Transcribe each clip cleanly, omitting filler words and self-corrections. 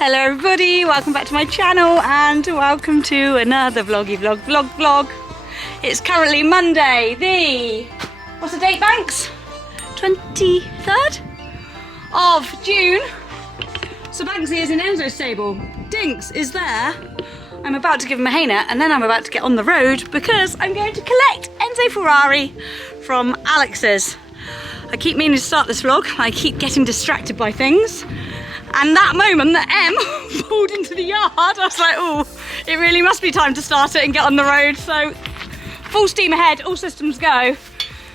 Hello everybody, welcome back to my channel and welcome to another vlog. It's currently Monday, what's the date, Banks? 23rd of June. So Banksy is in Enzo's stable. Dinks is there. I'm about to give him a hay net and then I'm about to get on the road because I'm going to collect Enzo Ferrari from Alex's. I keep meaning to start this vlog, I keep getting distracted by things. And that moment that Em pulled into the yard, I was like, oh, it really must be time to start it and get on the road. So full steam ahead, all systems go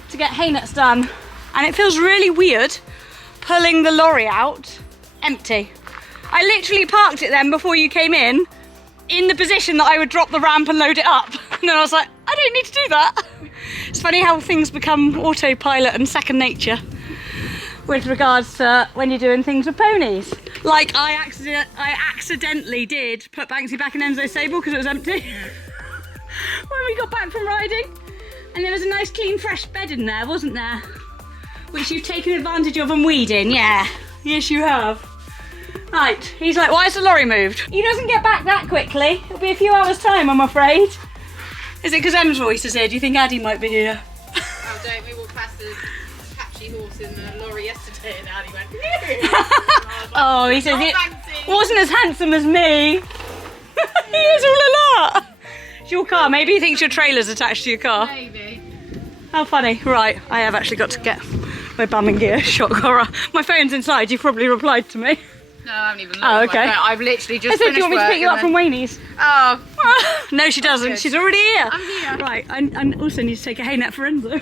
to get hay nets done. And it feels really weird pulling the lorry out empty. I literally parked it then before you came in the position that I would drop the ramp and load it up. And then I was like, I don't need to do that. It's funny how things become autopilot and second nature with regards to when you're doing things with ponies. Like I accidentally did put Banksy back in Enzo's stable because it was empty when we got back from riding. And there was a nice clean fresh bed in there, wasn't there? Which you've taken advantage of and weeding, yeah. Yes you have. Right, he's like, why is the lorry moved? He doesn't get back that quickly. It'll be a few hours time, I'm afraid. Is it because Em's voice is here? Do you think Addie might be here? Oh, don't. We walked past a patchy horse in the lorry yesterday and Addie went, oh, he says it wasn't as handsome as me. He is all a lot. It's your car. Maybe he thinks your trailer's attached to your car. Maybe. How funny. Right, I have actually got to get my bum in gear. Shock horror. My phone's inside. You've probably replied to me. No, I haven't even looked. Oh, okay. I've literally just I said, do you want me to pick you up from Wayne's? Oh. No, she doesn't. Good. She's already here. I'm here. Right, I also need to take a hay net for Enzo.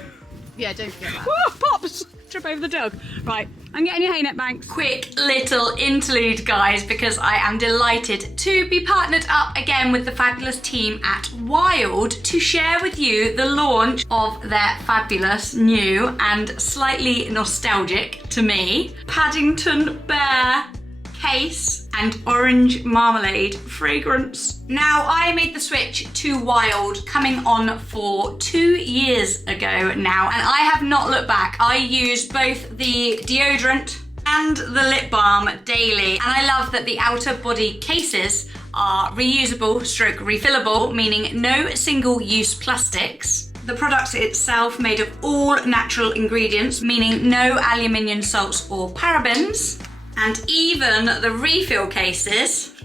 Yeah, don't forget that. Oh, pops! Trip over the dog. Right, I'm getting your hay net, Banks. Quick little interlude, guys, because I am delighted to be partnered up again with the fabulous team at Wild to share with you the launch of their fabulous new and slightly nostalgic to me Paddington Bear case and orange marmalade fragrance. Now, I made the switch to Wild coming on for 2 years ago now, and I have not looked back. I use both the deodorant and the lip balm daily, and I love that the outer body cases are reusable stroke refillable, meaning no single-use plastics. The product itself made of all natural ingredients, meaning no aluminium salts or parabens. And even the refill cases,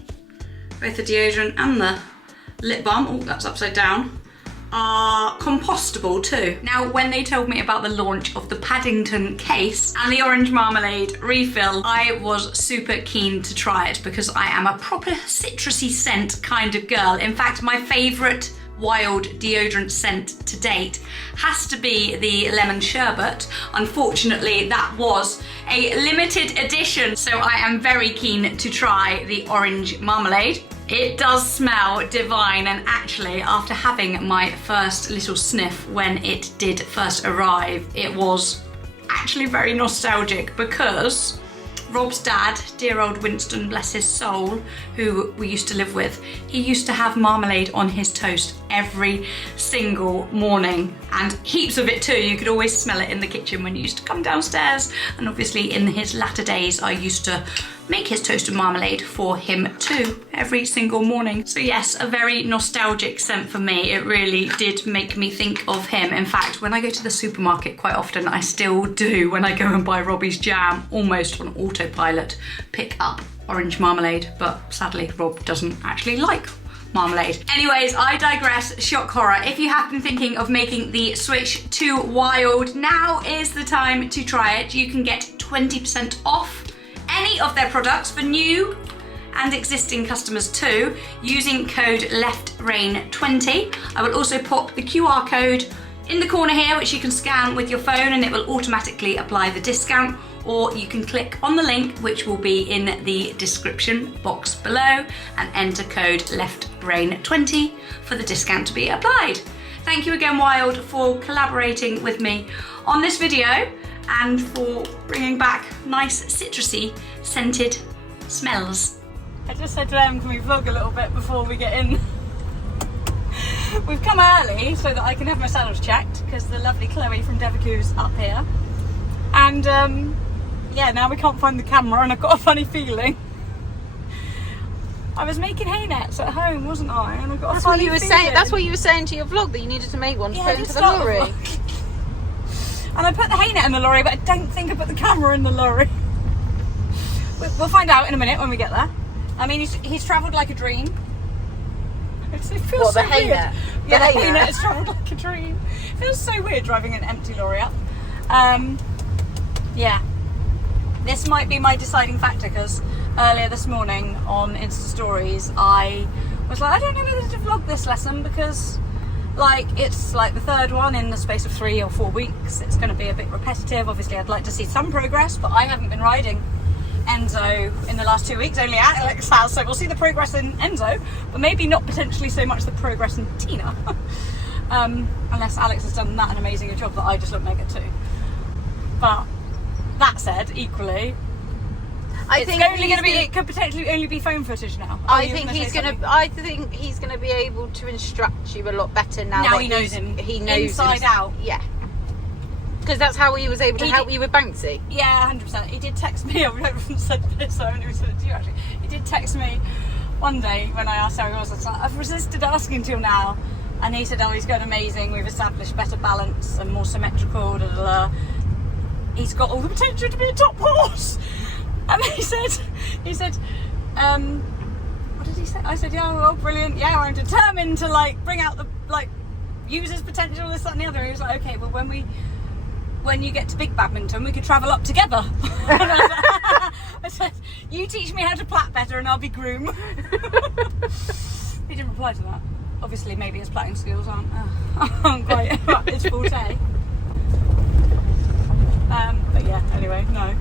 both the deodorant and the lip balm, oh that's upside down, are compostable too. Now, when they told me about the launch of the Paddington case and the orange marmalade refill, I was super keen to try it because I am a proper citrusy scent kind of girl. In fact, my favourite Wild deodorant scent to date has to be the lemon sherbet. Unfortunately, that was a limited edition, so I am very keen to try the orange marmalade. It does smell divine, and actually after having my first little sniff when it did first arrive, it was actually very nostalgic because Rob's dad, dear old Winston, bless his soul, who we used to live with, he used to have marmalade on his toast every single morning, and heaps of it too. You could always smell it in the kitchen when you used to come downstairs, and obviously in his latter days I used to make his toasted marmalade for him too every single morning. So yes, a very nostalgic scent for me. It really did make me think of him. In fact, when I go to the supermarket quite often, I still do, when I go and buy Robbie's jam, almost on autopilot, pick up orange marmalade, but sadly Rob doesn't actually like marmalade. Anyways, I digress. Shock horror. If you have been thinking of making the switch to Wild, now is the time to try it. You can get 20% off any of their products for new and existing customers too, using code LEFTRAIN20. I will also pop the QR code in the corner here, which you can scan with your phone and it will automatically apply the discount, or you can click on the link which will be in the description box below and enter code LEFTRAIN20 for the discount to be applied. Thank you again, Wild, for collaborating with me on this video and for bringing back nice citrusy scented smells. I just said to them, can we vlog a little bit before we get in? We've come early so that I can have my saddles checked because the lovely Chloe from Devacoo's up here. And yeah, now we can't find the camera and I've got a funny feeling I was making hay nets at home, wasn't I? And I got That's what you were saying. That's what you were saying to your vlog, that you needed to make one to put into the lorry. And I put the hay net in the lorry, but I don't think I put the camera in the lorry. We'll find out in a minute when we get there. I mean, he's travelled like a dream. It feels so weird. Net? Yeah, the hay net has travelled like a dream. It feels so weird driving an empty lorry up. Yeah. This might be my deciding factor, because earlier this morning on Insta Stories, I was like, I don't know whether to vlog this lesson, because like it's like the third one in the space of 3 or 4 weeks. It's going to be a bit repetitive. Obviously, I'd like to see some progress, but I haven't been riding Enzo in the last 2 weeks, only Alex has, so we'll see the progress in Enzo, but maybe not potentially so much the progress in Tina. Unless Alex has done that an amazing job that I just look mega too. But that said, equally, it could potentially only be phone footage now. I think he's gonna be able to instruct you a lot better now. Now he knows him. He knows inside out. Yeah. Because that's how he was able to help you with Banksy. Yeah, 100%. He did text me. I haven't said this, I only said it to you actually. He did text me one day when I asked how he was. I was like, I've resisted asking till now. And he said, oh, he's going amazing. We've established better balance and more symmetrical. Da, da, da. He's got all the potential to be a top horse. And he said, what did he say? I said, yeah, well, brilliant. Yeah, I'm determined to like bring out the use his potential, this, that, and the other. He was like, okay, well, when you get to big badminton, we could travel up together. I said, you teach me how to plait better and I'll be groom. He didn't reply to that. Obviously, maybe his plaiting skills aren't quite his forte. But yeah, anyway, no.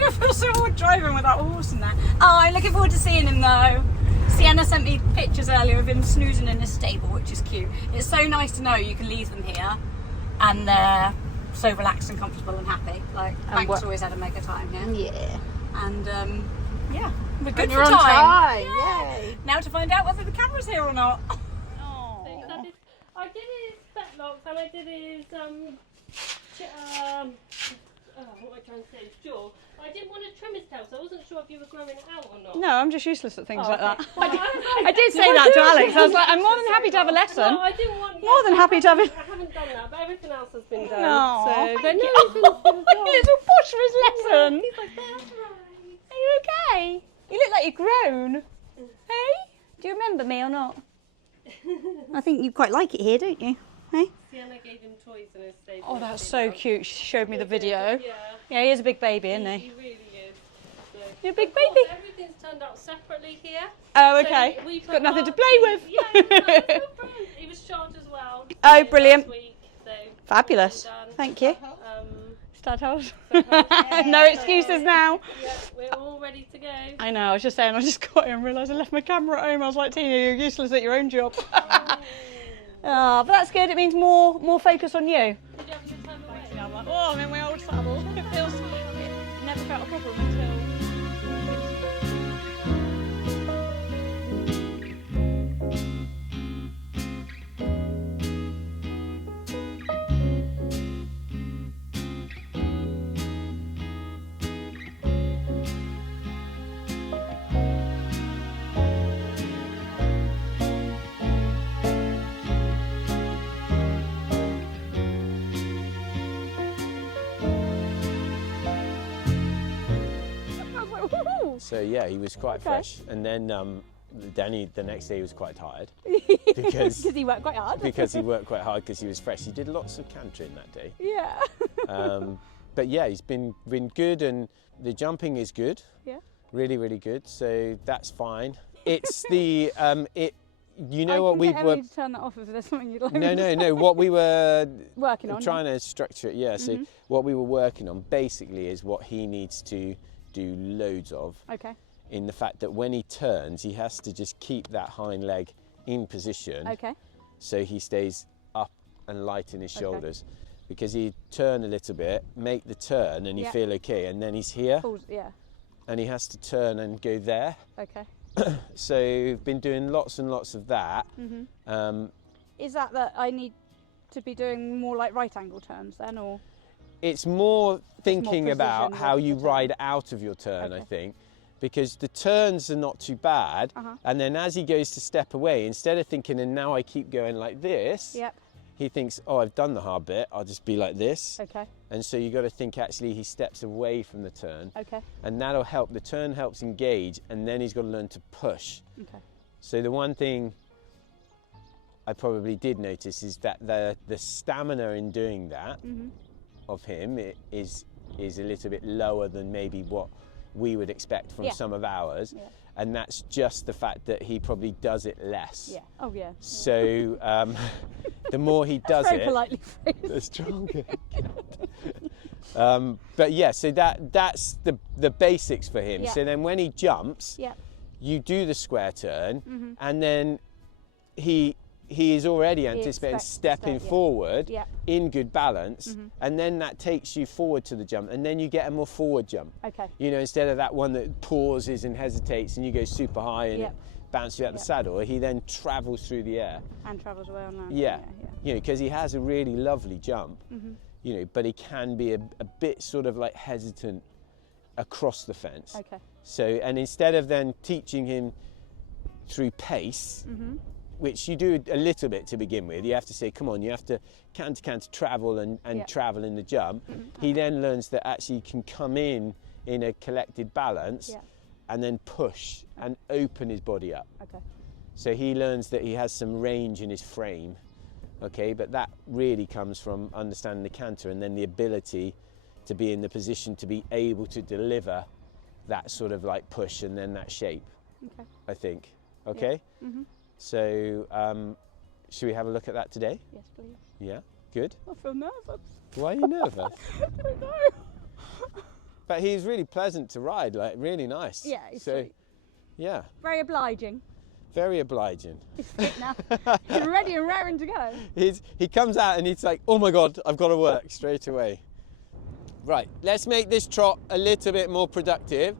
It feels so hard driving with that horse in there. Oh, I'm looking forward to seeing him though. Sienna sent me pictures earlier of him snoozing in his stable, which is cute. It's so nice to know you can leave them here and they're so relaxed and comfortable and happy. Like, Banks always had a mega time here. Yeah. And yeah, we're good for time. Yay. Now to find out whether the camera's here or not. I did his fetlocks and I did his what am I trying to say? Jaw. I didn't want to trim his tail, so I wasn't sure if you were growing it out or not. No, I'm just useless at things like that. Well, I did say that to Alex. I was like, I'm more than happy to have a lesson. No, I didn't want. More than happy to have it. I haven't done that, but everything else has been done. No, so, but thank no, you. it's been done. Little push for his lesson. He's like, that's right. Are you okay? You look like you're grown. Hey? Do you remember me or not? I think you quite like it here, don't you? Hey? Sienna gave him toys in his stable. Oh, that's so cute. She showed me the video. Yeah. Yeah, he is a big baby, isn't he? He really is. So, You're a big of course, baby. everything's turned out separately here. Oh, okay. So we Got nothing to put play with. Yeah, no, he was shot as well. Oh, brilliant. Last week, so Fabulous. done. Thank you. Start house. Yeah. No excuses now. Yeah, we're all ready to go. I know, I was just saying, I just got here and realised I left my camera at home. I was like, Tina, you're useless at your own job. Oh, but that's good. It means more focus on you. Did you have a good time away? I'm like, oh, I'm in my old saddle. It never felt a problem until. So yeah, he was quite fresh, and then Danny the next day he was quite tired because he worked quite hard. because he worked quite hard because he was fresh. He did lots of cantering that day. Yeah. But yeah, he's been good, and the jumping is good. Yeah. Really good. So that's fine. It's the you know what we we were. To turn that off if there's something you'd like. No. What we were working on. Trying to structure it. Yeah. So what we were working on basically is what he needs to do loads of. Okay. In the fact that when he turns, he has to just keep that hind leg in position. Okay. So he stays up and light in his shoulders. Because he turn a little bit, make the turn, and you feel okay, and then he's here. Yeah. And he has to turn and go there. Okay. So we've been doing lots and lots of that. Is that I need to be doing more like right angle turns then, or? It's more thinking more about precision how of you the turn. ride out of your turn, I think. because the turns are not too bad. And then as he goes to step away, instead of thinking, and now I keep going like this, he thinks, oh, I've done the hard bit, I'll just be like this. Okay. And so you got to think actually he steps away from the turn. Okay. And that'll help. The turn helps engage, and then he's got to learn to push. Okay. So the one thing I probably did notice is that the stamina in doing that of him is a little bit lower than maybe what we would expect from some of ours. And that's just the fact that he probably does it less. Yeah. Oh yeah. So the more he does very it, politely phrased. the stronger. But yeah, so that's the basics for him. So then when he jumps, you do the square turn, and then he is already anticipating stepping forward in good balance, and then that takes you forward to the jump, and then you get a more forward jump. Okay. You know, instead of that one that pauses and hesitates and you go super high and it bounces you out the saddle, he then travels through the air. And travels away on that. Yeah. You know, because he has a really lovely jump, you know, but he can be a bit sort of like hesitant across the fence. Okay. So, and instead of then teaching him through pace, which you do a little bit to begin with, you have to say, come on, you have to canter travel and travel in the jump. He then learns that actually he can come in a collected balance and then push and open his body up. Okay. So he learns that he has some range in his frame, okay, but that really comes from understanding the canter and then the ability to be in the position to be able to deliver that sort of like push and then that shape, I think, okay? So, should we have a look at that today? Yes, please. Yeah, good. I feel nervous. Why are you nervous? I don't know. But he's really pleasant to ride, like really nice. Yeah, he's so, sweet. Yeah, Very obliging. very obliging. He's fit now. He's ready and raring to go. He comes out and he's like, oh my God, I've got to work straight away. Right, let's make this trot a little bit more productive.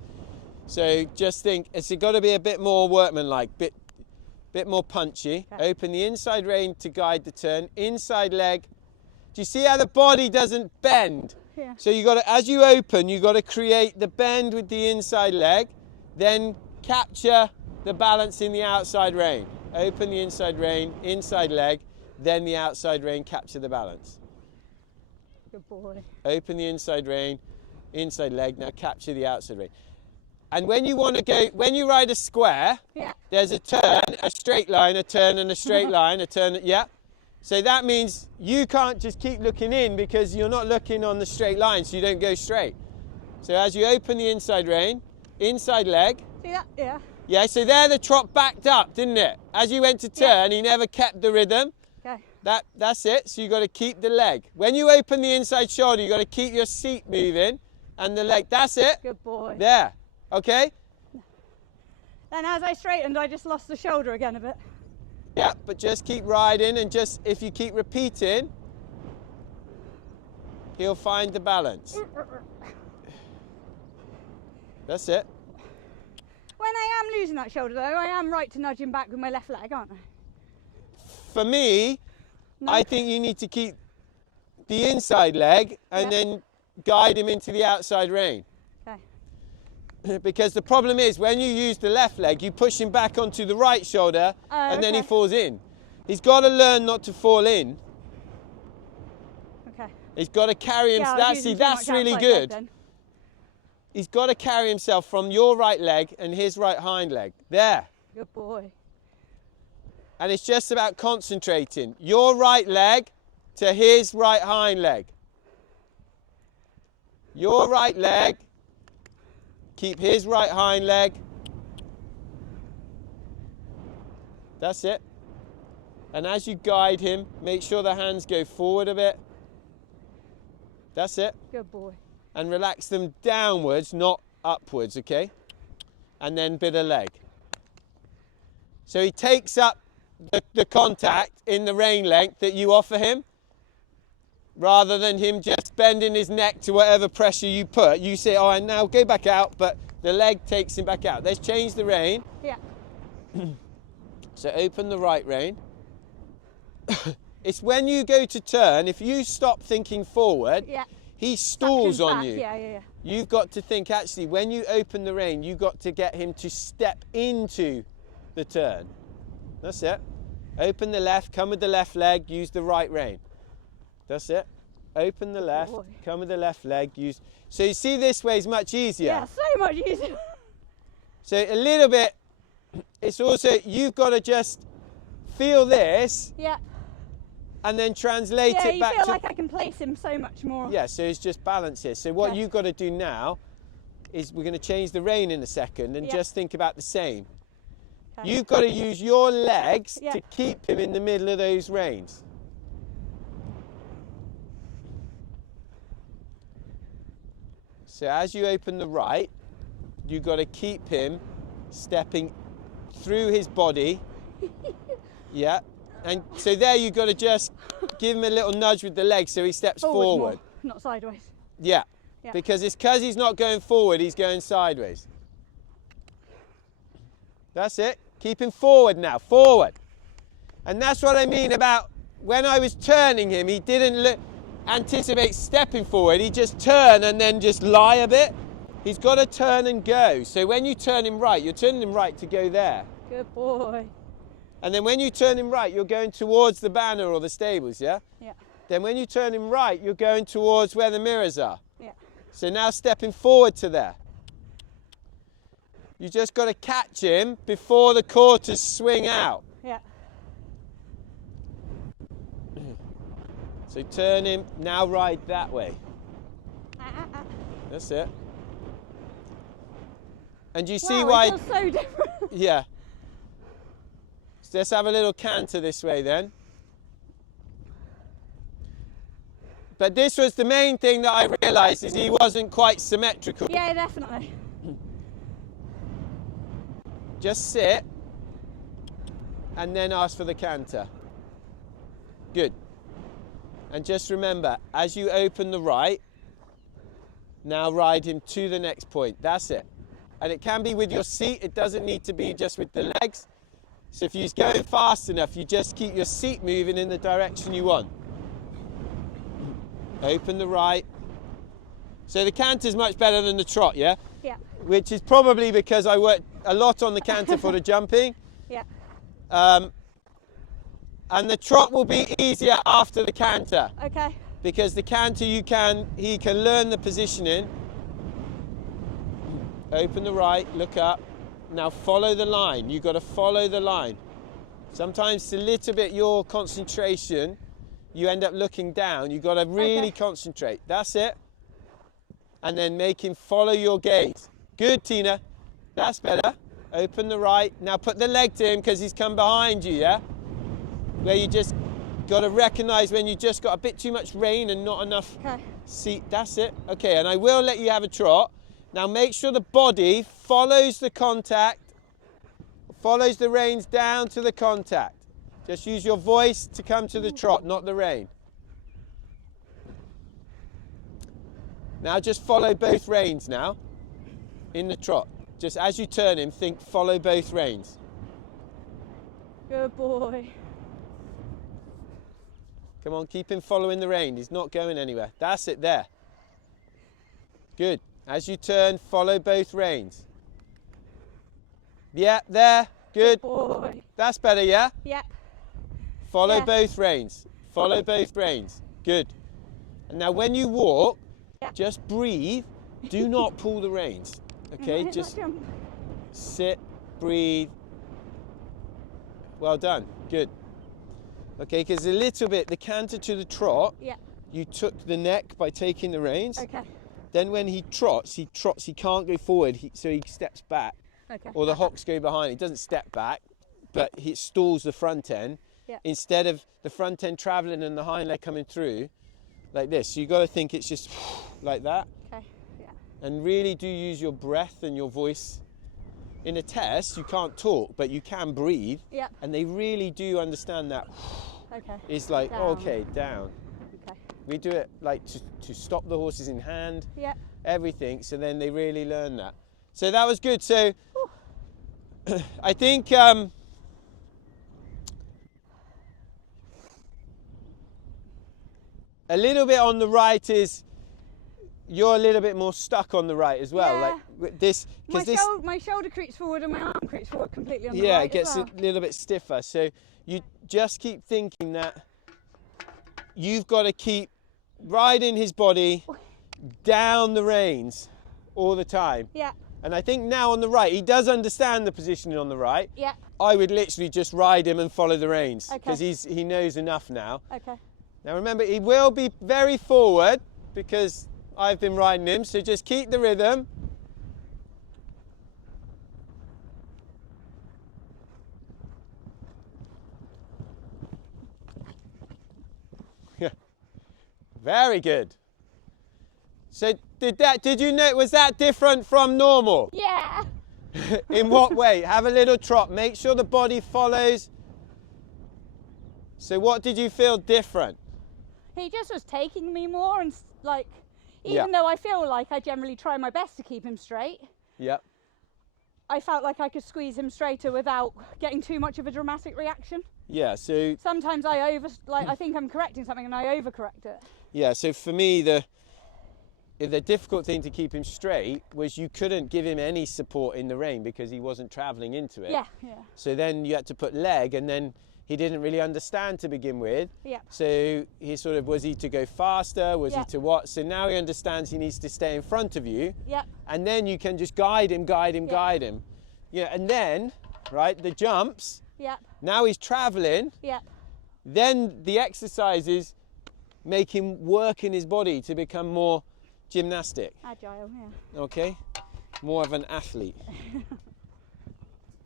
So just think, it's got to be a bit more workmanlike, bit more punchy. Okay. Open the inside rein to guide the turn. Inside leg. Do you see how the body doesn't bend? Yeah. So you got to, as you open, you got to create the bend with the inside leg, then capture the balance in the outside rein. Open the inside rein, inside leg, then the outside rein, capture the balance. Good boy. Open the inside rein, inside leg, now capture the outside rein. And when you want to go, when you ride a square, there's a turn, a straight line, a turn and a straight line, a turn, So that means you can't just keep looking in because you're not looking on the straight line, so you don't go straight. So as you open the inside rein, inside leg. See that? Yeah. Yeah, so there the trot backed up, didn't it? As you went to turn, he never kept the rhythm. Okay. That's it, so you got to keep the leg. When you open the inside shoulder, you got to keep your seat moving and the leg, that's it. Good boy. There. Okay? Then as I straightened, I just lost the shoulder again a bit. Yeah, but just keep riding and just, if you keep repeating, he'll find the balance. That's it. When I am losing that shoulder though, I am right to nudge him back with my left leg, aren't I? For me, No. I think you need to keep the inside leg and then guide him into the outside rein. Okay. Because the problem is when you use the left leg, you push him back onto the right shoulder and then he falls in. He's got to learn not to fall in. Okay. He's got to carry himself. That's really good. He's got to carry himself from your right leg and his right hind leg. There. Good boy. And it's just about concentrating. Your right leg to his right hind leg. Your right leg. Keep his right hind leg. That's it. And as you guide him, make sure the hands go forward a bit. That's it. Good boy. And relax them downwards, not upwards, okay? And then bit of leg. So he takes up the contact in the rein length that you offer him, rather than him just bending his neck to whatever pressure you put. You say, oh, and now go back out, but the leg takes him back out. Let's change the rein. Yeah. So open the right rein. It's when you go to turn, if you stop thinking forward, he stalls on you. Yeah. You've got to think, actually, when you open the rein, you've got to get him to step into the turn. That's it. Open the left, come with the left leg, use the right rein. That's it. Open the left, come with the left leg, use... So you see this way is much easier. Yeah, so much easier. So a little bit, it's also, you've got to just feel this Yeah. and then translate Yeah, it you back feel to... like I can place him so much more. Yeah, so it's just balance here. So what Okay. you've got to do now is we're going to change the rein in a second and Yeah. just think about the same. Okay. You've got to use your legs Yeah. to keep him in the middle of those reins. So as you open the right, you've got to keep him stepping through his body. Yeah. And so there you've got to just give him a little nudge with the leg so he steps forward. More, not sideways. Yeah. Yeah. Because it's because he's not going forward, he's going sideways. That's it. Keep him forward now, forward. And that's what I mean about when I was turning him, he didn't anticipate stepping forward. He just turned and then just lie a bit. He's got to turn and go. So when you turn him right, you're turning him right to go there. Good boy. And then when you turn him right, you're going towards the banner or the stables, yeah? Yeah. Then when you turn him right, you're going towards where the mirrors are. Yeah. So now stepping forward to there. You just got to catch him before the quarters swing out. Yeah. So turn him, now ride that way. That's it. And you see Wow, why... it feels so different. Yeah. So let's have a little canter this way then. But this was the main thing that I realised, is he wasn't quite symmetrical. Yeah, definitely. Just sit and then ask for the canter. Good. And just remember, as you open the right, now ride him to the next point. That's it. And it can be with your seat. It doesn't need to be just with the legs. So if he's going fast enough, you just keep your seat moving in the direction you want. Open the right. So the canter's much better than the trot, yeah? Yeah. Which is probably because I worked a lot on the canter for the jumping. Yeah. And the trot will be easier after the canter. Okay. Because the canter he can learn the positioning. Open the right, look up. Now follow the line. You've got to follow the line. Sometimes it's a little bit your concentration. You end up looking down. You've got to really concentrate. That's it. And then make him follow your gaze. Good, Tina. That's better. Open the right. Now put the leg to him because he's come behind you, yeah? Where you just got to recognise when you just got a bit too much rein and not enough seat. That's it. Okay, and I will let you have a trot. Now make sure the body follows the contact, follows the reins down to the contact. Just use your voice to come to the trot, not the rein. Now just follow both reins now in the trot. Just as you turn him, think follow both reins. Good boy. Come on, keep him following the rein. He's not going anywhere. That's it there. Good. As you turn, follow both reins. Yeah, there. Good. Good boy. That's better, yeah? Yeah. Follow Yeah. both reins. Follow both reins. Good. And now when you walk, just breathe. Do not pull the reins. Okay, just sit, breathe. Well done. Good. Okay, because a little bit, the canter to the trot, you took the neck by taking the reins. Okay. Then when he trots, he can't go forward, so he steps back. Okay. Or the hocks go behind. He doesn't step back, but he stalls the front end. Yeah. Instead of the front end travelling and the hind leg coming through, like this. So you've got to think it's just like that. Okay. Yeah. And really do use your breath and your voice. In a test, you can't talk, but you can breathe. Yeah. And they really do understand that. Okay. It's like, Down. okay, down. Okay. We do it like to stop the horses in hand, Yeah. everything, so then they really learn that. So that was good. So I think a little bit on the right is you're a little bit more stuck on the right as well. Yeah. Like with this, My, because this, my shoulder creeps forward and my arm creeps forward completely on the yeah, right it gets as well. a little bit stiffer. So you just keep thinking that you've got to keep riding his body down the reins all the time. Yeah, And I think now on the right, he does understand the positioning on the right. yeah, I would literally just ride him and follow the reins Okay. because he knows enough now. okay. Now remember, he will be very forward because I've been riding him, so just keep the rhythm. Very good. So did you know, was that different from normal? Yeah. In what way? Have a little trot. Make sure the body follows. So what did you feel different? He just was taking me more and like, Yeah. even though I feel like I generally try my best to keep him straight, Yep. I felt like I could squeeze him straighter without getting too much of a dramatic reaction. Yeah, so Sometimes I I think I'm correcting something and I overcorrect it. yeah, so for me the difficult thing to keep him straight was you couldn't give him any support in the rein because he wasn't travelling into it. Yeah, yeah, So then you had to put leg, and then he didn't really understand to begin with. yeah, So he sort of, was he to go faster? Was Yeah. he to what? So now he understands he needs to stay in front of you, yeah, and then you can just guide him, guide him, Yeah. guide him. Yeah, and then, right, the jumps, yeah, now he's travelling, yeah, then the exercises make him work in his body to become more gymnastic, agile, yeah. okay? More of an athlete.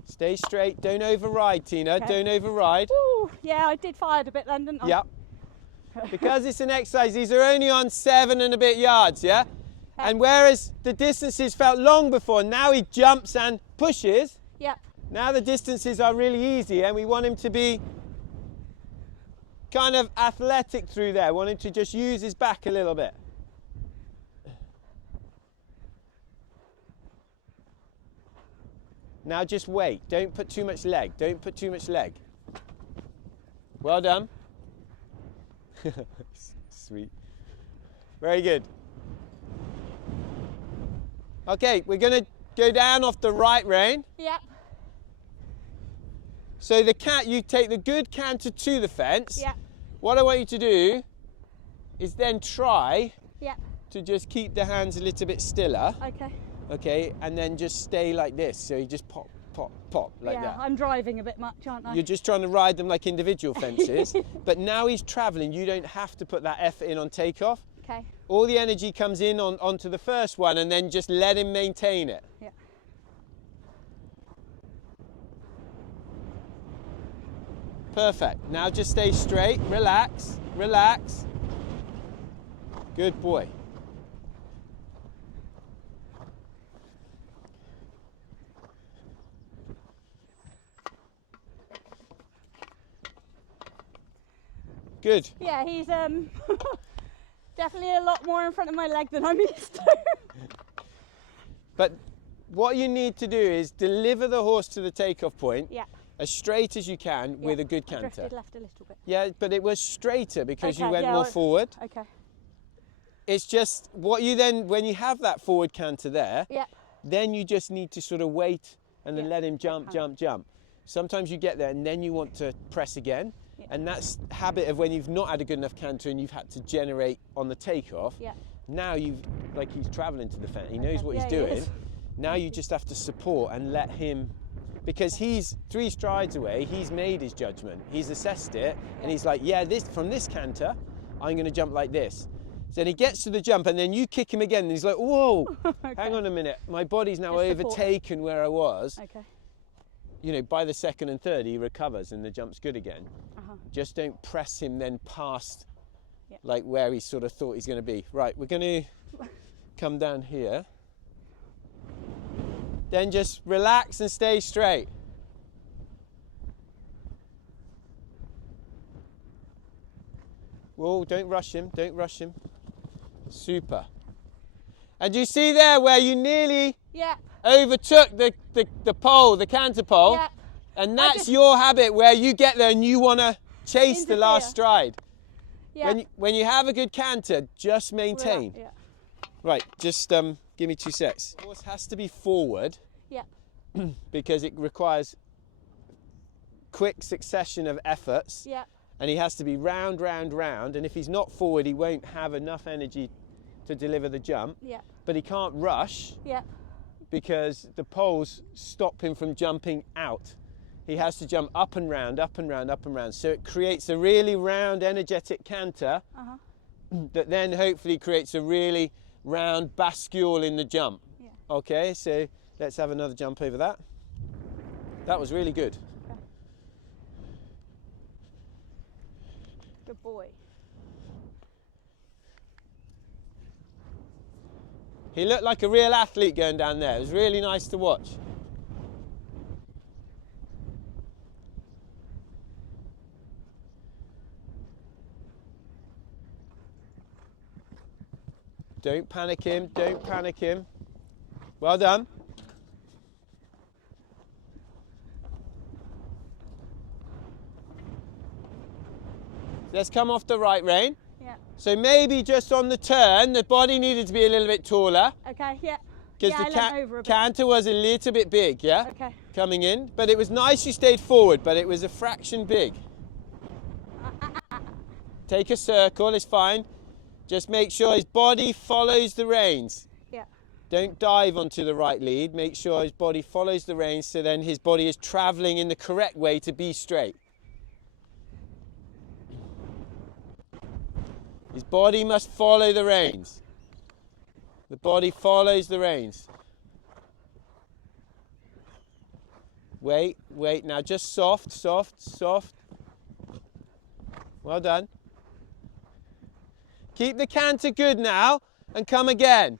Stay straight, don't override, Tina, Okay. don't override. Woo, yeah, I did fire a bit then, didn't I? Yep. Because it's an exercise, these are only on 7 and a bit yards, yeah? And whereas the distances felt long before, now he jumps and pushes. Yeah, Now the distances are really easy, and we want him to be kind of athletic through there. Want him to just use his back a little bit. Now just wait. Don't put too much leg. Don't put too much leg. Well done. Sweet. Very good. Okay, we're going to go down off the right rein. yeah, So you take the good canter to the fence. yeah, What I want you to do is then try yeah. to just keep the hands a little bit stiller, Okay. okay? And then just stay like this. So you just pop, pop, pop like yeah, that. I'm driving a bit much, aren't I? You're just trying to ride them like individual fences. But now he's traveling, you don't have to put that effort in on takeoff. Okay. All the energy comes in onto the first one, and then just let him maintain it. Yeah. Perfect. Now just stay straight, relax, relax. Good boy. Good. Yeah, he's definitely a lot more in front of my leg than I'm used to. But what you need to do is deliver the horse to the takeoff point Yeah. as straight as you can with a good I canter. drifted left a little bit. Yeah, but it was straighter because you Okay, went yeah, more forward. Okay. It's just what you then, when you have that forward canter there, Yeah. then you just need to sort of wait and then Yeah, let him jump, okay. jump, jump. Sometimes you get there and then you want to press again. Yeah. And that's habit of when you've not had a good enough canter and you've had to generate on the takeoff. Yeah. Now like he's traveling to the fence, he knows what Yeah, he's he doing. is. Now you just have to support and let him, because he's 3 strides away, he's made his judgment, he's assessed it, and he's like, yeah, from this canter, I'm going to jump like this. So then he gets to the jump, and then you kick him again, and he's like, whoa, hang on a minute, my body's now Just support. overtaken where I was. Okay. You know, by the second and third, he recovers, and the jump's good again. Uh-huh. Just don't press him then past, Yeah. like where he sort of thought he's going to be. Right, we're going to come down here. Then just relax and stay straight. Whoa, don't rush him, don't rush him. Super. And you see there where you nearly Yeah. overtook the pole, the canter pole? Yeah. And that's just- your habit where you get there and you want to chase the last Interfere. stride. Yeah. When you have a good canter, just maintain. Yeah. Right, just give me 2 secs. The horse has to be forward. Yep. Because it requires quick succession of efforts. Yep. And he has to be round, round, round. And if he's not forward, he won't have enough energy to deliver the jump. Yep. But he can't rush. Yep. Because the poles stop him from jumping out. He has to jump up and round, up and round, up and round. So it creates a really round, energetic canter that then hopefully creates a really round bascule in the jump. Yeah. Okay, so let's have another jump over that. That was really good. Okay. Good boy. He looked like a real athlete going down there. It was really nice to watch. Don't panic him, don't panic him. Well done. Let's come off the right rein. Yeah. So maybe just on the turn, the body needed to be a little bit taller. Okay, yeah. Because yeah, the canter was a little bit big, yeah? Okay. Coming in. But it was nice you stayed forward, but it was a fraction big. Take a circle, it's fine. Just make sure his body follows the reins. Yeah. Don't dive onto the right lead. Make sure his body follows the reins so then his body is travelling in the correct way to be straight. His body must follow the reins. The body follows the reins. Wait, wait. Now just soft, soft, soft. Well done. Keep the canter good now and come again.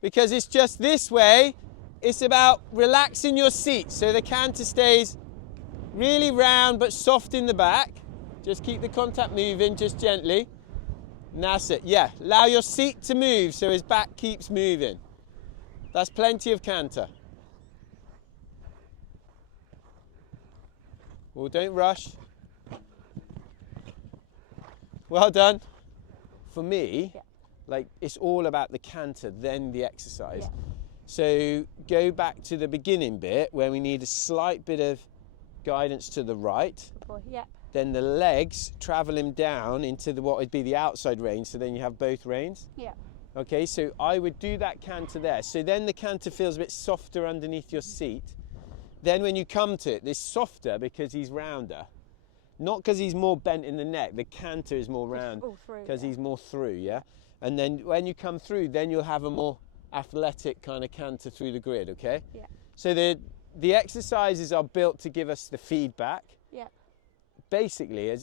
Because it's just this way. It's about relaxing your seat so the canter stays really round but soft in the back. Just keep the contact moving, just gently. And that's it, yeah. Allow your seat to move so his back keeps moving. That's plenty of canter. Well, don't rush. Well done. For me, like, it's all about the canter, then the exercise. Yeah. So go back to the beginning bit where we need a slight bit of guidance to the right. Good boy, yeah. Then the legs travel him down into what would be the outside rein, so then you have both reins. Yeah. Okay, so I would do that canter there. So then the canter feels a bit softer underneath your seat. Then when you come to it, it's softer because he's rounder. Not because he's more bent in the neck, the canter is more round because he's more through, yeah? And then when you come through, then you'll have a more athletic kind of canter through the grid, okay? Yeah. So the exercises are built to give us the feedback. Yeah. Basically,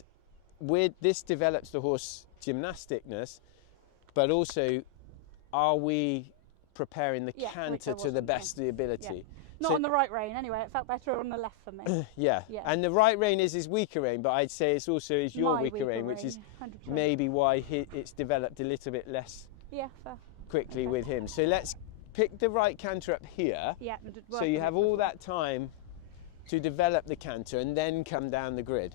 this develops the horse gymnasticness, but also are we preparing the canter to the best of the ability? Yeah. Not on the right rein anyway, it felt better on the left for me. Yeah. And the right rein is his weaker rein, but I'd say it's also your weaker rein, which is 100%. maybe why it's developed a little bit less quickly with him. So let's pick the right canter up here, so you have all that time to develop the canter and then come down the grid.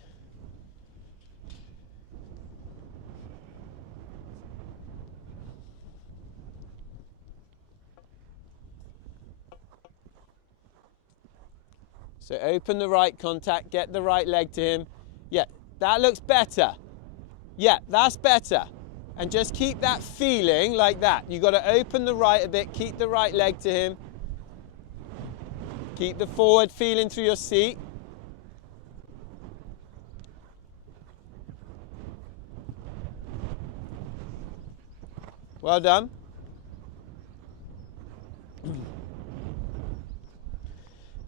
So open the right contact, get the right leg to him. Yeah, that looks better. Yeah, that's better. And just keep that feeling like that. You've got to open the right a bit, keep the right leg to him. Keep the forward feeling through your seat. Well done.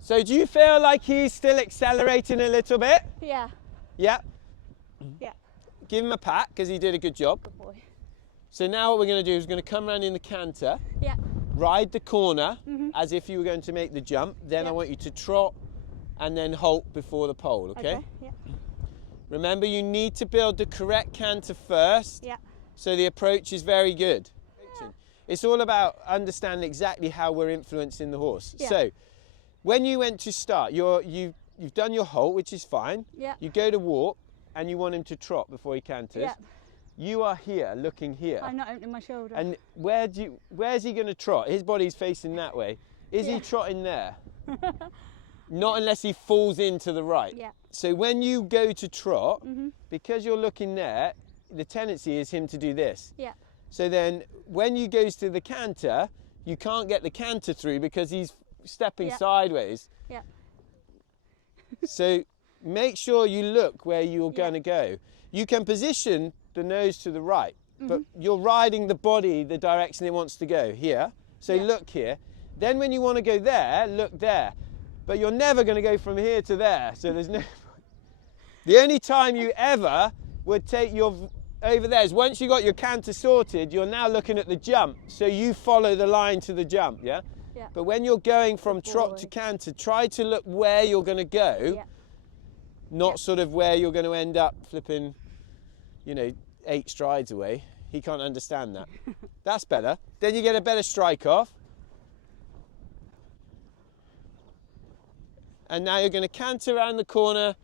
So do you feel like he's still accelerating a little bit? Yeah. Yeah? Yeah. Give him a pat because he did a good job. Good boy. So now what we're going to do is we're going to come around in the canter, Yeah. ride the corner as if you were going to make the jump. Then I want you to trot and then halt before the pole, okay? Yeah. Remember, you need to build the correct canter first. Yeah. So the approach is very good. It's all about understanding exactly how we're influencing the horse. Yeah. So when you went to start, you've done your halt, which is fine. Yeah. You go to walk and you want him to trot before he canters. Yeah. You are here, looking here. I'm not opening my shoulder. And where's he going to trot? His body's facing that way. Is he trotting there? Not unless he falls into the right. Yeah. So when you go to trot, because you're looking there, the tendency is him to do this. Yeah. So then when you goes to the canter, you can't get the canter through because he's stepping sideways. Yeah. So make sure you look where you're going to go. You can position the nose to the right, but you're riding the body the direction it wants to go here. So look here. Then when you want to go there, look there. But you're never going to go from here to there. So there's no... The only time you ever would take your over there is once you got your canter sorted, you're now looking at the jump. So you follow the line to the jump, yeah? Yeah. But when you're going from trot to canter, try to look where you're going to go, not sort of where you're going to end up flipping, you know, 8 strides away. He can't understand that. That's better. Then you get a better strike off. And now you're going to canter around the corner,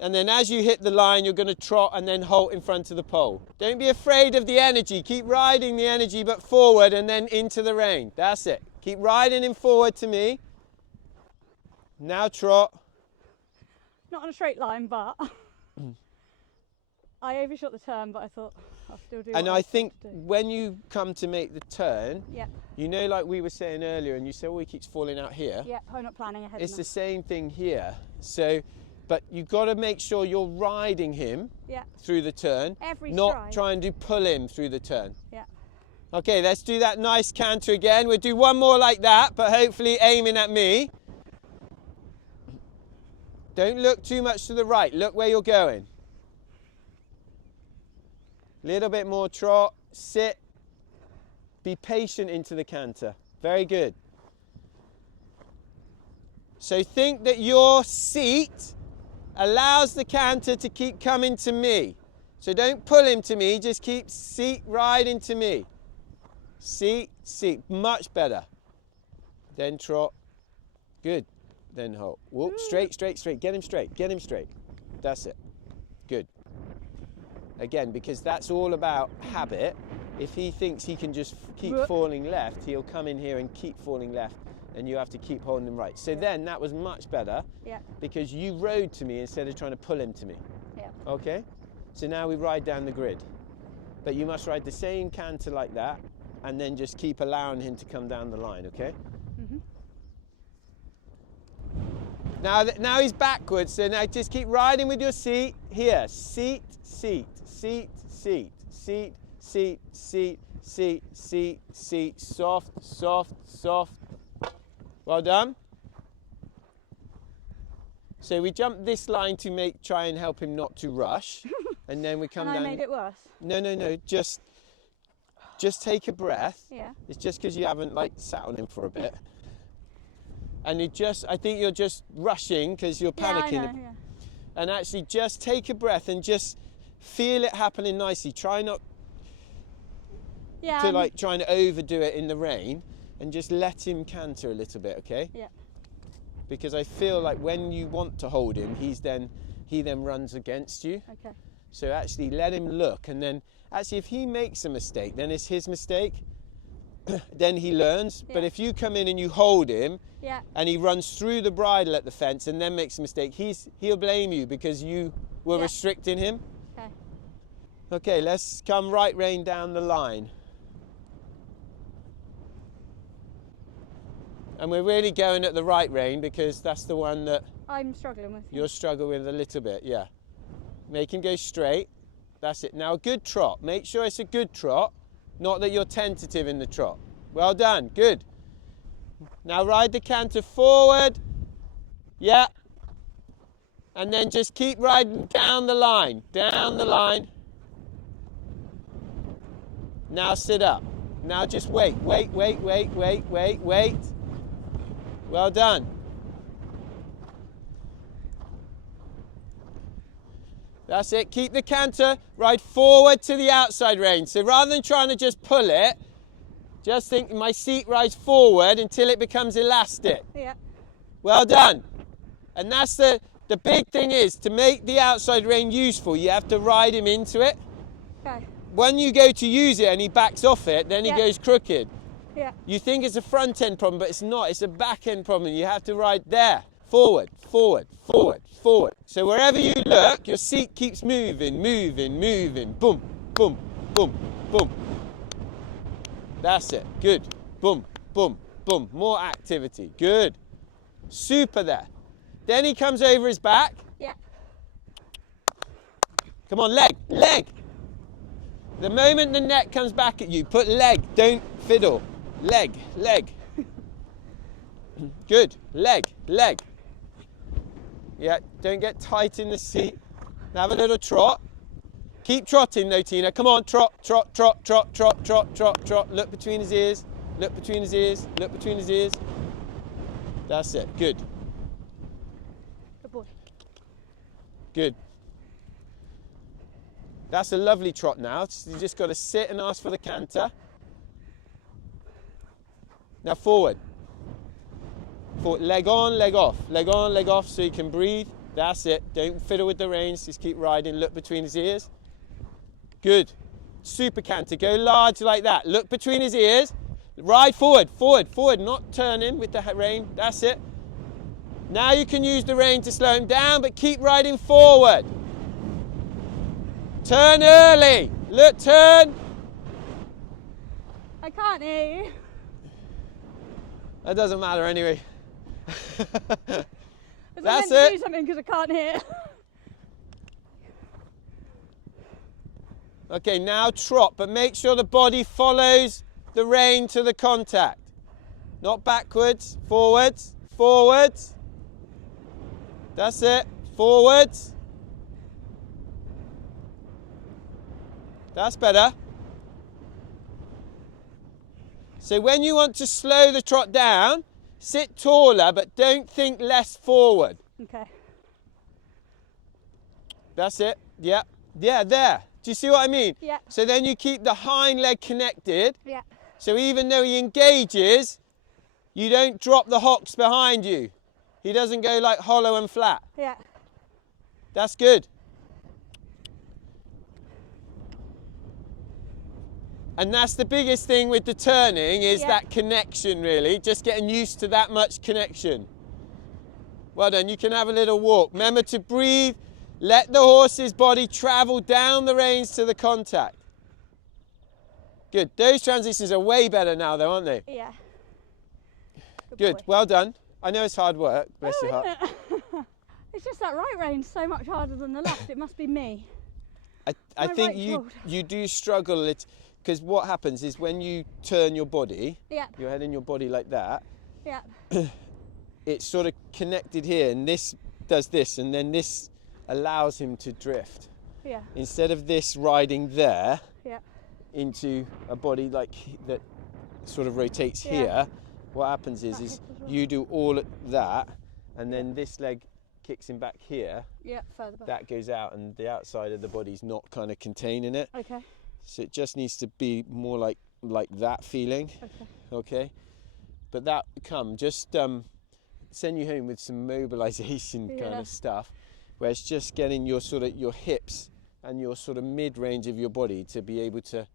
and then as you hit the line, you're going to trot and then halt in front of the pole. Don't be afraid of the energy. Keep riding the energy, but forward and then into the rein. That's it. Keep riding him forward to me. Now trot. Not on a straight line, but I overshot the turn, but I thought I'll still do. And I think when you come to make the turn, yeah, you know, like we were saying earlier, and you said, oh, he keeps falling out here. Yeah, I'm not planning ahead. It's the same thing here. So, but you've got to make sure you're riding him through the turn, not trying to pull him through the turn. Yeah. Okay, let's do that nice canter again. We'll do one more like that, but hopefully aiming at me. Don't look too much to the right. Look where you're going. Little bit more trot. Sit. Be patient into the canter. Very good. So think that your seat allows the canter to keep coming to me. So don't pull him to me. Just keep seat riding to me. Seat, seat. Much better. Then trot. Good. Then hold. Whoop, straight, straight, straight. Get him straight. Get him straight. That's it. Good. Again, because that's all about habit. If he thinks he can just keep falling left, he'll come in here and keep falling left, and you have to keep holding him right. So then that was much better because you rode to me instead of trying to pull him to me. Yeah. Okay? So now we ride down the grid. But you must ride the same canter like that, and then just keep allowing him to come down the line, okay? Now he's backwards, so now just keep riding with your seat. Here, seat, seat, seat, seat, seat, seat, seat, seat, seat, seat, soft, soft, soft. Well done. So we jump this line to try and help him not to rush, and then we come down. And I made it worse. No, just take a breath. Yeah. It's just because you haven't sat on him for a bit. And I think you're just rushing because you're panicking. Yeah, I know, yeah. And actually just take a breath and just feel it happening nicely. Try not to trying to overdo it in the rain, and just let him canter a little bit, okay? Yeah. Because I feel like when you want to hold him, he then runs against you. Okay. So actually let him look, and then actually if he makes a mistake, then it's his mistake. Then he learns. But if you come in and you hold him and he runs through the bridle at the fence and then makes a mistake, he'll blame you because you were restricting him. Okay. Okay, let's come right rein down the line. And we're really going at the right rein because that's the one that I'm struggling with. you'll struggle with a little bit, yeah. Make him go straight. That's it. Now a good trot. Make sure it's a good trot. Not that you're tentative in the trot. Well done, good. Now ride the canter forward. Yeah. And then just keep riding down the line. Down the line. Now sit up. Now just wait. Wait. Well done. That's it. Keep the canter, ride forward to the outside rein. So rather than trying to just pull it, just think my seat rides forward until it becomes elastic. Yeah. Well done. And that's the big thing is to make the outside rein useful, you have to ride him into it. Okay. when you go to use it and he backs off it, then he Yeah. goes crooked. Yeah. You think it's a front end problem, but it's not. It's a back end problem. You have to ride there. Forward, forward, forward, forward. So wherever you look, your seat keeps moving, moving, moving. Boom, boom, boom, boom. That's it. Good. Boom, boom, boom. More activity. Good. Super there. Then he comes over his back. Yeah. Come on, leg, leg. The moment the neck comes back at you, put leg, don't fiddle. Leg, leg. Good. Leg, leg. Yeah, don't get tight in the seat. Have a little trot. Keep trotting though, Tina. Come on, trot, trot, trot, trot, trot, trot, trot, trot. Look between his ears. Look between his ears. Look between his ears. That's it. Good. Good boy. Good. That's a lovely trot now. You just got to sit and ask for the canter. Now forward. Forward. Leg on, leg off. Leg on, leg off so you can breathe. That's it. Don't fiddle with the reins. Just keep riding. Look between his ears. Good. Super canter. Go large like that. Look between his ears. Ride forward, forward, forward. Not turning with the rein. That's it. Now you can use the rein to slow him down, but keep riding forward. Turn early. Look, turn. I can't hear you. That doesn't matter anyway. That's it. Do something because I can't hear. Okay, now trot, but make sure the body follows the rein to the contact. Not backwards, forwards, forwards. That's it, forwards. That's better. So when you want to slow the trot down, sit taller, but don't think less forward. Okay. That's it. Yeah. Yeah, there. Do you see what I mean? Yeah. So then you keep the hind leg connected. Yeah. So even though he engages, you don't drop the hocks behind you. He doesn't go like hollow and flat. Yeah. That's good. And that's the biggest thing with the turning is that connection really, just getting used to that much connection. Well done, you can have a little walk. Remember to breathe, let the horse's body travel down the reins to the contact. Good, those transitions are way better now though, aren't they? Yeah. Good, boy. well done. I know it's hard work, bless your heart. It's just that right reign's so much harder than the left, it must be me. I My think right shoulder. you do struggle, because what happens is when you turn your body, Yeah. your head and your body like that, Yeah. it's sort of connected here, and this does this, and then this allows him to drift. Yeah. Instead of this riding there Yeah. into a body like that sort of rotates here, what happens is hits as well. you do all of that, and then this leg kicks him back here, Yeah, further back. that goes out, and the outside of the body's not kind of containing it. Okay. So it just needs to be more like that feeling. Okay. Okay, but that just send you home with some mobilization kind of stuff, where it's just getting your hips and your sort of mid range of your body to be able to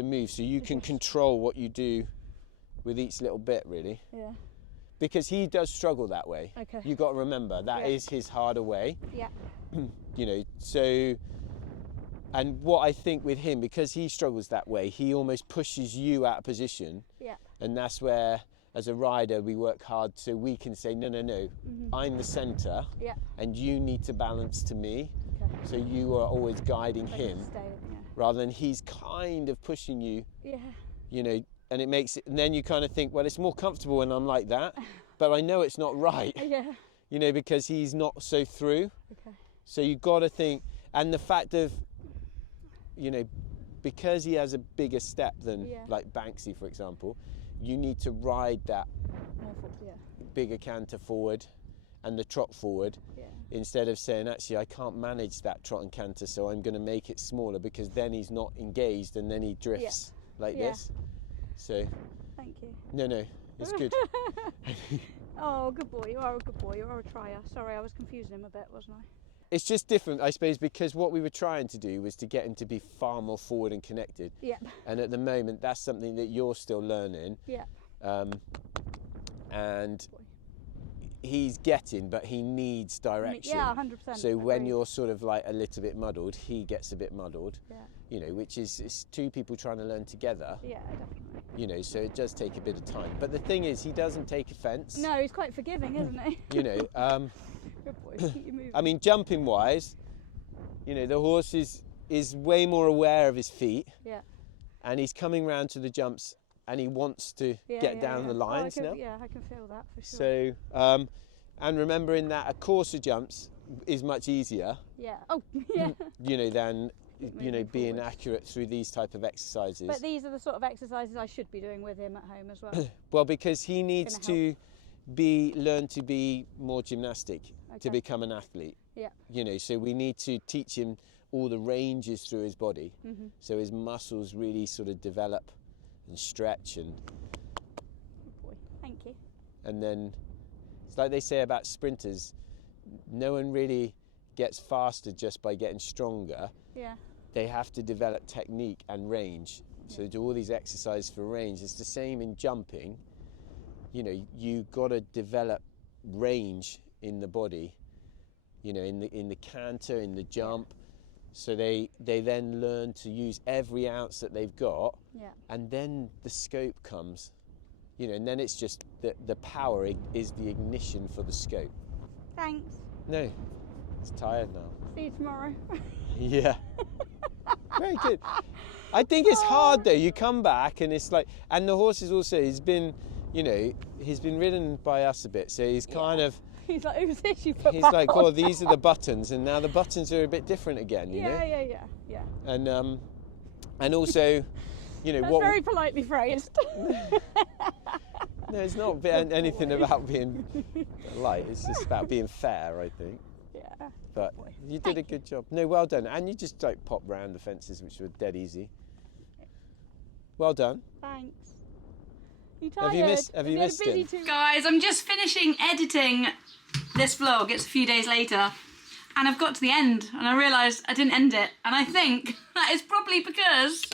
move, so you can control what you do with each little bit really. Yeah. Because he does struggle that way. Okay. You got to remember that is his harder way. Yeah. You know, so. And what I think with him, because he struggles that way, he almost pushes you out of position. Yeah. And that's where, as a rider, we work hard so we can say, no, I'm the centre, Yeah. and you need to balance to me. Okay. So you are always guiding him, Yeah. rather than he's kind of pushing you, Yeah. you know, and it makes it, and then you kind of think, well, it's more comfortable when I'm like that, but I know it's not right, Yeah. you know, because he's not so through. Okay. So you've got to think, and the fact of, you know, because he has a bigger step than like Banksy, for example, you need to ride that bigger canter forward and the trot forward, instead of saying, actually, I can't manage that trot and canter, so I'm going to make it smaller, because then he's not engaged and then he drifts like this. So, thank you. no, it's good. Oh, good boy. You are a good boy. You are a trier. Sorry, I was confusing him a bit, wasn't I? it's just different, I suppose, because what we were trying to do was to get him to be far more forward and connected. Yeah. And at the moment, that's something that you're still learning. Yeah. And he's getting, but he needs direction. Yeah, 100%. So when you're sort of like a little bit muddled, he gets a bit muddled. Yeah. You know, which is it's two people trying to learn together. Yeah, definitely. You know, so it does take a bit of time. But the thing is, he doesn't take offence. No, he's quite forgiving, isn't he? You know, Good boy, keep you moving. I mean, jumping wise, you know, the horse is way more aware of his feet. Yeah. And he's coming round to the jumps and he wants to get down the lines now. Yeah, I can feel that for sure. So, and remembering that a course of jumps is much easier. Yeah. Oh, yeah. You know, than you know, being forward. accurate through these type of exercises. But these are the sort of exercises I should be doing with him at home as well. Well, because he needs Gonna to learn to be more gymnastic to become an athlete. Yeah. You know, so we need to teach him all the ranges through his body, so his muscles really sort of develop and stretch, and Good boy. Thank you. and then it's like they say about sprinters, no one really gets faster just by getting stronger. Yeah. They have to develop technique and range. So do all these exercises for range. It's the same in jumping. You know, you got to develop range in the body. You know, in the canter, in the jump. So they then learn to use every ounce that they've got. Yeah. And then the scope comes. You know, and then it's just the power is the ignition for the scope. Thanks. No, it's tired now. See you tomorrow. Yeah. Very good. I think it's hard though. You come back and it's like, and the horse is also, he's been ridden by us a bit. So he's kind of, He's like, who's this you put he's back like, on? oh, these are the buttons. And now the buttons are a bit different again, you know? Yeah. And also, you know, That's what, very politely phrased. no, it's not anything about being light. It's just about being fair, I think. Yeah. But you did a good job. No, well done. And you just like pop round the fences, which were dead easy. Well done. Thanks. You tired? Have you missed him? Guys, I'm just finishing editing this vlog. It's a few days later. And I've got to the end and I realised I didn't end it. And I think that is probably because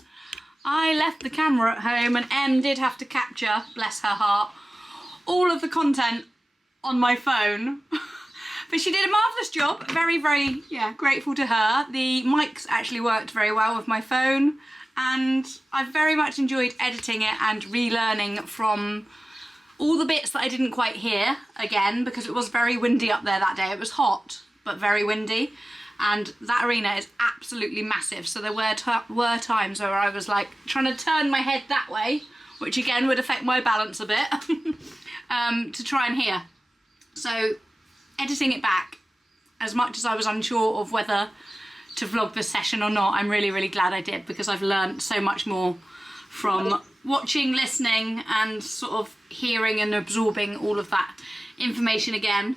I left the camera at home and Em did have to capture, bless her heart, all of the content on my phone. But she did a marvellous job. Very, very, grateful to her. The mics actually worked very well with my phone. And I've very much enjoyed editing it and relearning from all the bits that I didn't quite hear again, because it was very windy up there that day. It was hot, but very windy. And that arena is absolutely massive. So there were times where I was like trying to turn my head that way, which again would affect my balance a bit, to try and hear. So editing it back, as much as I was unsure of whether to vlog this session or not, I'm really, really glad I did, because I've learned so much more from watching, listening, and sort of hearing and absorbing all of that information again.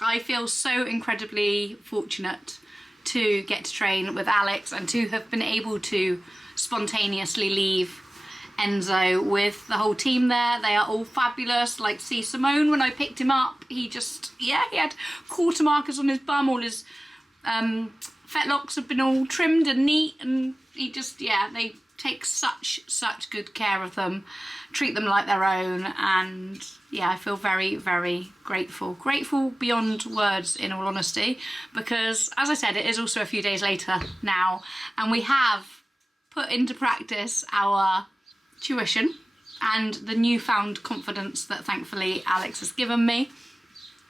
I feel so incredibly fortunate to get to train with Alex and to have been able to spontaneously leave Enzo with the whole team there. They are all fabulous. Like, see Simone, when I picked him up, he had quarter markers on his bum. All his fetlocks have been all trimmed and neat, and he just, they take such good care of them, treat them like their own, and I feel very, very grateful beyond words, in all honesty, because as I said, it is also a few days later now, and we have put into practice our tuition and the newfound confidence that thankfully Alex has given me.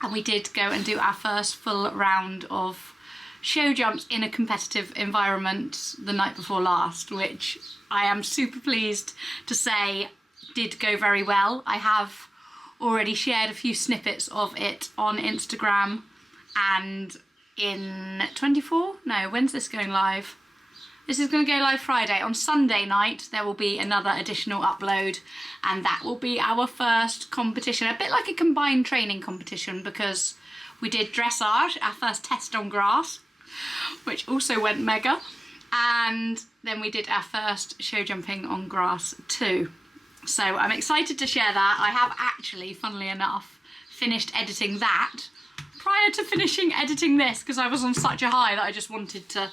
And we did go and do our first full round of show jumps in a competitive environment the night before last, which I am super pleased to say did go very well. I have already shared a few snippets of it on Instagram, and in 24? No, when's this going live? This is going to go live Friday. On Sunday night there will be another additional upload, and that will be our first competition, a bit like a combined training competition, because we did dressage, our first test on grass, which also went mega, and then we did our first show jumping on grass too. So I'm excited to share that. I have actually, funnily enough, finished editing that prior to finishing editing this, because I was on such a high that I just wanted to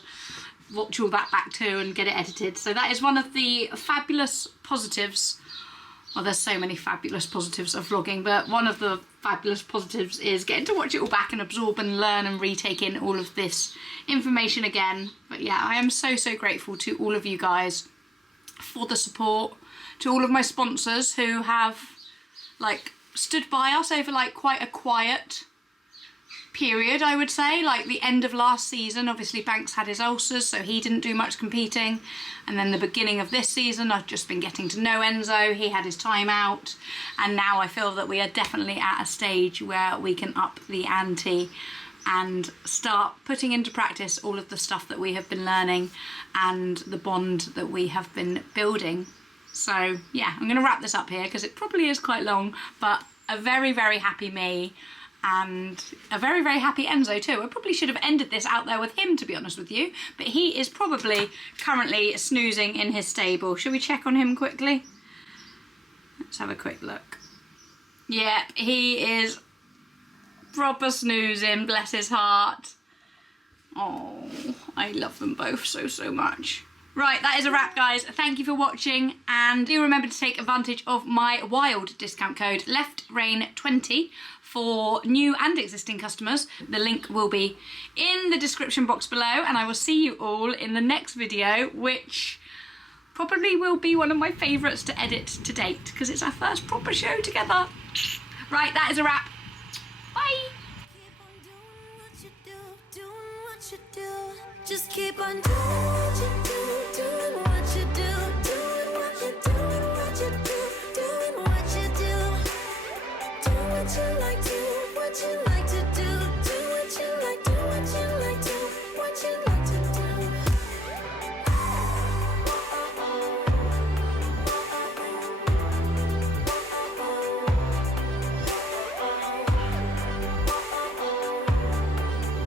watch all that back too and get it edited. So that is one of the fabulous positives. Well, there's so many fabulous positives of vlogging, but one of the fabulous positives is getting to watch it all back and absorb and learn and retake in all of this information again. But yeah, I am so, so grateful to all of you guys for the support, to all of my sponsors who have like stood by us over like quite a quiet period, I would say. Like the end of last season, obviously Banks had his ulcers, so he didn't do much competing, and then the beginning of this season I've just been getting to know Enzo. He had his time out, and now I feel that we are definitely at a stage where we can up the ante and start putting into practice all of the stuff that we have been learning and the bond that we have been building. So yeah, I'm going to wrap this up here because it probably is quite long, but a very, very happy me and a very, very happy Enzo too. I probably should have ended this out there with him, to be honest with you, but he is probably currently snoozing in his stable. Shall we check on him quickly? Let's have a quick look. Yeah, he is proper snoozing, bless his heart. Oh, I love them both so, so much. Right, that is a wrap, guys. Thank you for watching, and do remember to take advantage of my wild discount code LEFTRAIN20 for new and existing customers. The link will be in the description box below, and I will see you all in the next video, which probably will be one of my favourites to edit to date because it's our first proper show together. Right, that is a wrap. Bye. Just keep on doing what you do, doing what you do, doing what you do, doing what you do, doing what you do, do what you like, do what you like.